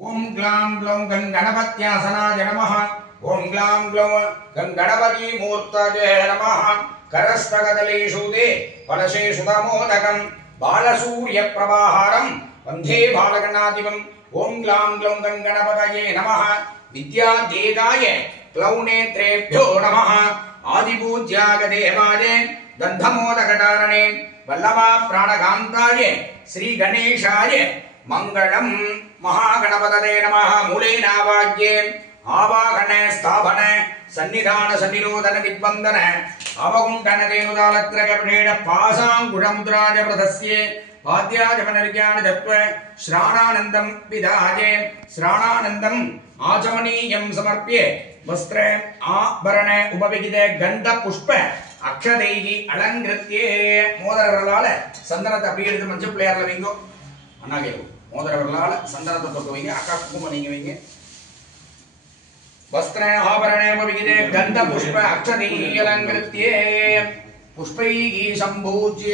ओम ग्लां ग्लौं गणपत्यासनाय नमः। ओम ग्लां ग्लौं गणपति मूर्तये नमः। करस्तकदलेषुते फलशेषु तमोदकं बालसूर्यप्रभाहारं वन्दे बालगणाधिपम्। ओम ग्लां ग्लौं गणपतये नमः। विद्यादेगाय क्लौनेत्रेभ्यो नमः। आदिपूज्यागदेवाय गन्धमोदकधारणे वल्लभा प्राणकान्ताय श्री गणेशाय मंगलम। महागणपतये नमः। मूलेनावाग्ये आवाहन स्थापन सन्निधान सन्निरोधन दिग्बंधन अवगुंठन तेनुदालत्रकपठेन पासांकुशमुद्राज प्रदस्ये पाद्याजपनर्ज्ञान तत्व श्राणानन्दं विधाये। श्राणानन्दं आचमनीयं समर्प्य वस्त्र आभरण उपविहित गंध पुष्प अक्षदैः अलंकृत्य मोदरवरलाल சந்தனத்தை அப்படியே எடுத்து மஞ்சள் பிள்ளையார்ல வைங்க அண்ணா கேளு मोदरवरलाल சந்தனத்தை தொட்டு வைங்க அக்கா குங்குமம் நீங்க வைங்க वस्त्र आभरण उपविहिते गंध पुष्प अक्षदैः अलंकृत्य पुष्पैः संपूज्य